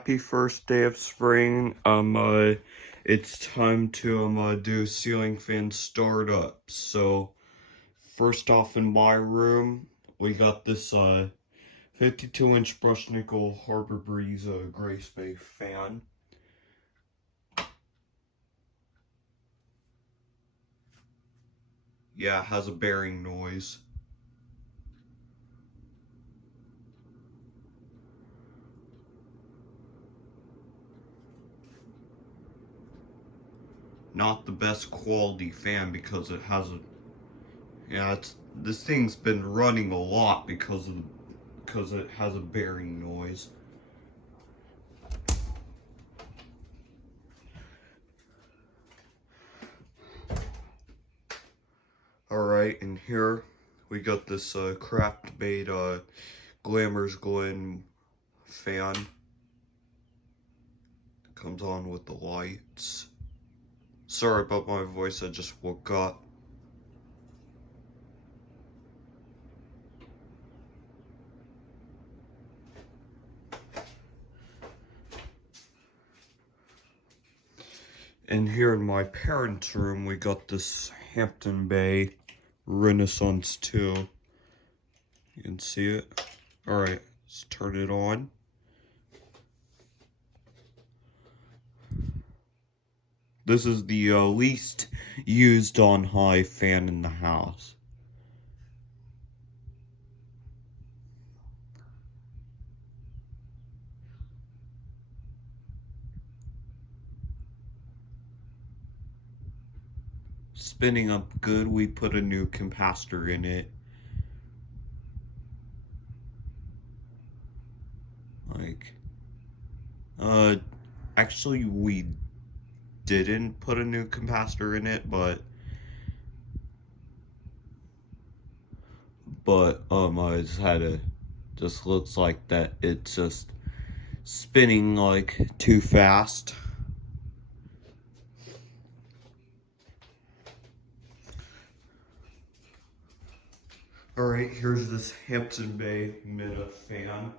Happy first day of spring. It's time to do ceiling fan startups. So first off, in my room, we got this 52-inch brushed nickel Harper Breeze gray space fan. Yeah, it has a bearing noise. Not the best quality fan because it has this thing's been running a lot because it has a bearing noise. Alright, and here we got this craft made Glen Fan. Comes on with the lights. Sorry about my voice, I just woke up. And here in my parents' room, we got this Hampton Bay Renaissance too. You can see it. Alright, let's turn it on. This is the least used on high fan in the house. Spinning up good, we put a new capacitor in it. Actually we didn't put a new capacitor in it, but I just had to, just looks like that it's just spinning like too fast. Alright, here's this Hampton Bay Meta fan.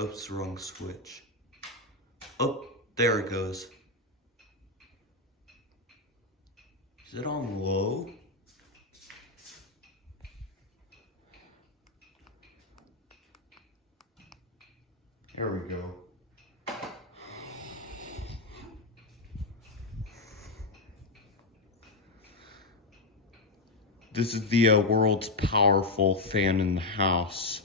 Oops, wrong switch. Oh, there it goes. Is it on low? There we go. This is the world's powerful fan in the house.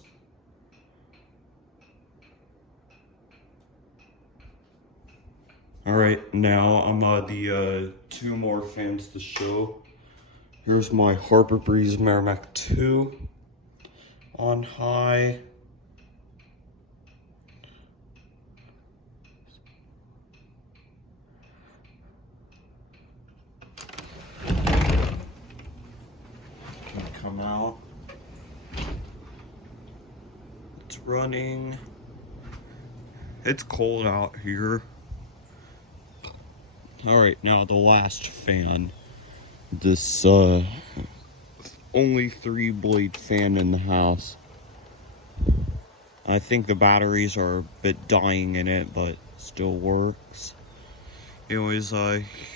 Alright, now I'm the two more fans to show. Here's my Harper Breeze Merrimack 2 on high. Can come out. It's running. It's cold out here. Alright, now the last fan. This only 3-blade fan in the house. I think the batteries are a bit dying in it, but still works. Anyways,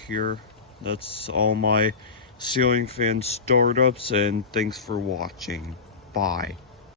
here, that's all my ceiling fan startups, and thanks for watching. Bye.